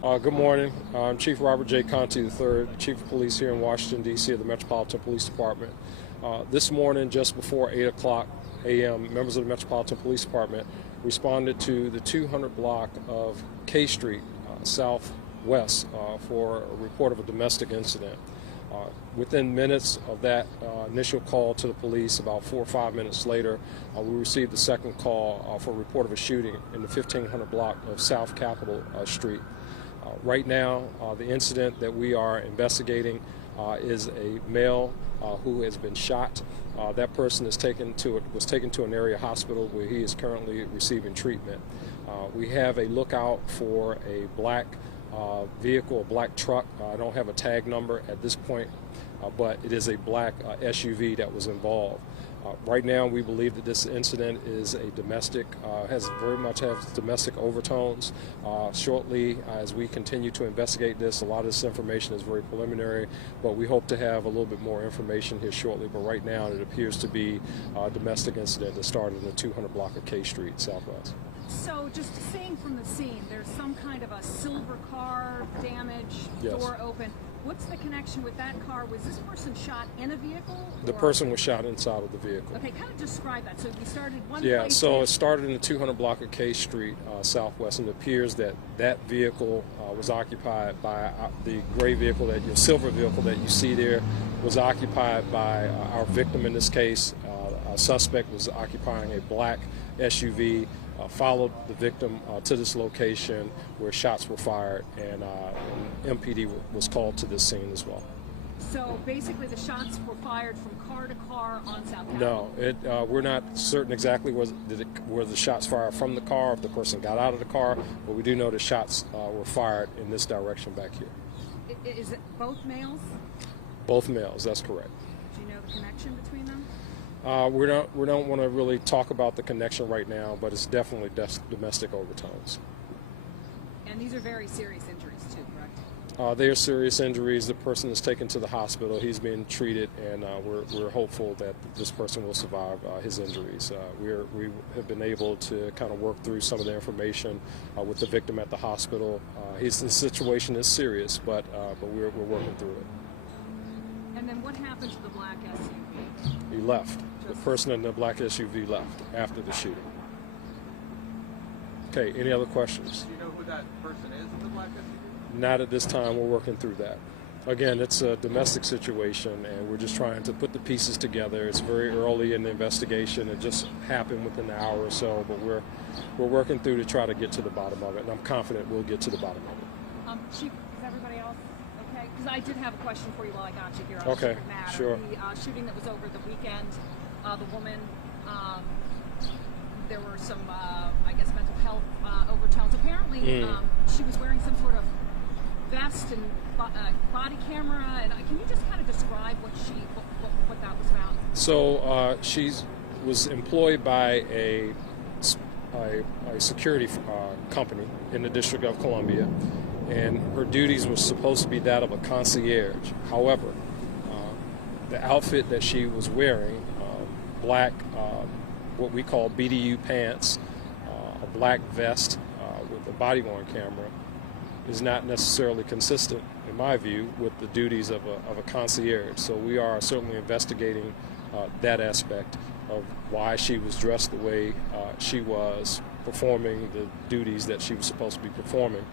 Good morning. I'm Chief Robert J. Conte III, Chief of Police here in Washington, D.C. of the Metropolitan Police Department. This morning, just before 8 o'clock a.m., members of the Metropolitan Police Department responded to the 200 block of K Street, southwest, for a report of a domestic incident. Within minutes of that initial call to the police, about 4 or 5 minutes later, we received the second call for a report of a shooting in the 1500 block of South Capitol Street. Right now, the incident that we are investigating is a male who has been shot. That person was taken to an area hospital where he is currently receiving treatment. We have a lookout for a black vehicle, a black truck. I don't have a tag number at this point, but it is a black SUV that was involved. Right now, we believe that this incident is a domestic, very much has domestic overtones. Shortly, as we continue to investigate this, a lot of this information is very preliminary, but we hope to have a little bit more information here shortly. But right now, it appears to be a domestic incident that started in the 200 block of K Street, Southwest. So just seeing from the scene, there's some kind of a silver car, damage, Yes. Door open. What's the connection with that car? Was this person shot in a vehicle? The person was shot inside of the vehicle. Okay, kind of describe that. So we started one Yeah, place. so it started in the 200 block of K Street, Southwest, and it appears that that vehicle was occupied by the gray vehicle, silver vehicle that you see there, was occupied by our victim in this case. Our suspect was occupying a black SUV. Followed the victim to this location where shots were fired, and MPD was called to this scene as well. So basically the shots were fired from car to car on South Capitol? No, we're not certain exactly where the shots fired from the car, if the person got out of the car, but we do know the shots were fired in this direction back here. Is it both males? Both males, that's correct. Do you know the connection between them? We don't want to really talk about the connection right now, but it's definitely domestic overtones. And these are very serious injuries too, correct? They are serious injuries. The person is taken to the hospital. He's being treated, and we're hopeful that this person will survive his injuries. We have been able to kind of work through some of the information with the victim at the hospital. His situation is serious, but we're working through it. And then what happened to the black SUV? He left. The person in the black SUV left after the shooting. Okay, any other questions? Do you know who that person is in the black SUV? Not at this time. We're working through that. Again, it's a domestic situation, and we're just trying to put the pieces together. It's very early in the investigation. It just happened within an hour or so, but we're working through to try to get to the bottom of it, and I'm confident we'll get to the bottom of it. Chief, is everybody else okay? Because I did have a question for you while I got you here on Okay, Secret Matter. sure. The shooting that was over the weekend, the woman, there were some, I guess, mental health overtones. Apparently, she was wearing some sort of vest and body camera. And can you just kind of describe what that was about? So she was employed by a security company in the District of Columbia, and her duties were supposed to be that of a concierge. However, the outfit that she was wearing, black, what we call BDU pants, a black vest with a body-worn camera, is not necessarily consistent, in my view, with the duties of a concierge. So we are certainly investigating that aspect of why she was dressed the way she was, performing the duties that she was supposed to be performing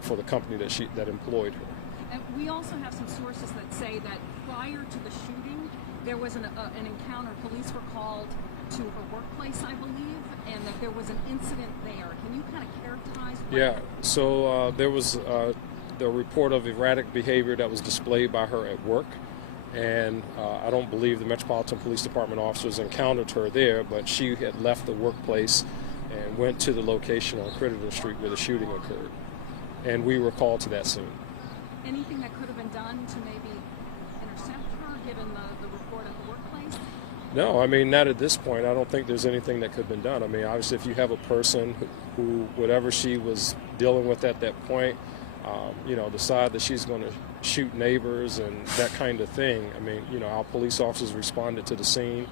for the company that employed her. And we also have some sources that say that prior to the shooting, there was an encounter. Police were called to her workplace, I believe, and that there was an incident there. Can you kind of characterize what? Yeah, so there was the report of erratic behavior that was displayed by her at work, and I don't believe the Metropolitan Police Department officers encountered her there, but she had left the workplace and went to the location on Crittenden Street where the shooting occurred, and we were called to that scene. Anything that could have been done to maybe intercept her, given the report at the workplace? No, I mean, not at this point. I don't think there's anything that could have been done. I mean, obviously, if you have a person who whatever she was dealing with at that point, decide that she's going to shoot neighbors and that kind of thing. I mean, our police officers responded to the scene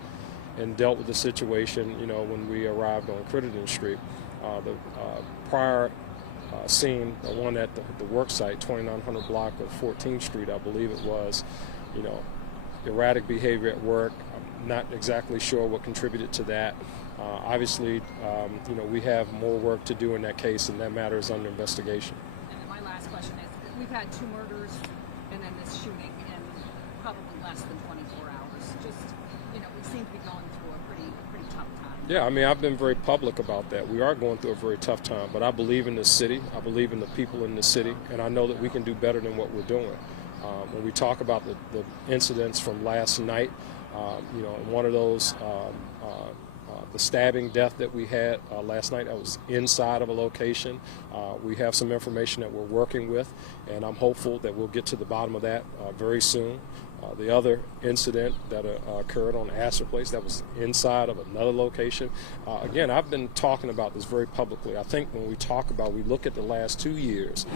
and dealt with the situation, when we arrived on Crittenden Street. The prior seen the one at the work site, 2900 block of 14th Street, I believe it was, erratic behavior at work. I'm not exactly sure what contributed to that. Obviously, we have more work to do in that case, and that matter is under investigation. And then my last question is, we've had 2 murders and then this shooting in probably less than 24 hours. Just, we seem to be going through a pretty tough time. Yeah, I mean, I've been very public about that. We are going through a very tough time, but I believe in this city. I believe in the people in this city, and I know that we can do better than what we're doing. When we talk about the incidents from last night, one of those, the stabbing death that we had last night, that was inside of a location. We have some information that we're working with, and I'm hopeful that we'll get to the bottom of that very soon. The other incident that occurred on Astor Place, that was inside of another location. Again, I've been talking about this very publicly. I think when we look at the last 2 years,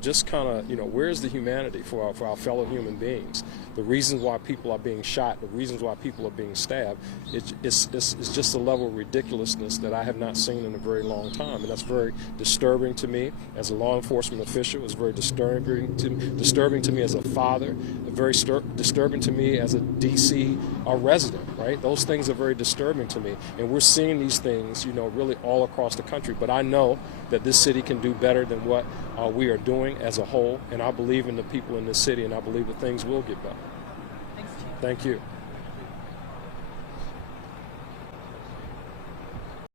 just kind of, where's the humanity for our fellow human beings? The reasons why people are being shot, the reasons why people are being stabbed, it's just a level of ridiculousness that I have not seen in a very long time. And that's very disturbing to me as a law enforcement official. It's very disturbing to me as a father, very disturbing to me as a D.C. resident, right? Those things are very disturbing to me. And we're seeing these things, really all across the country. But I know that this city can do better than what we are doing as a whole. And I believe in the people in this city, and I believe that things will get better. Thanks, Chief. Thank you.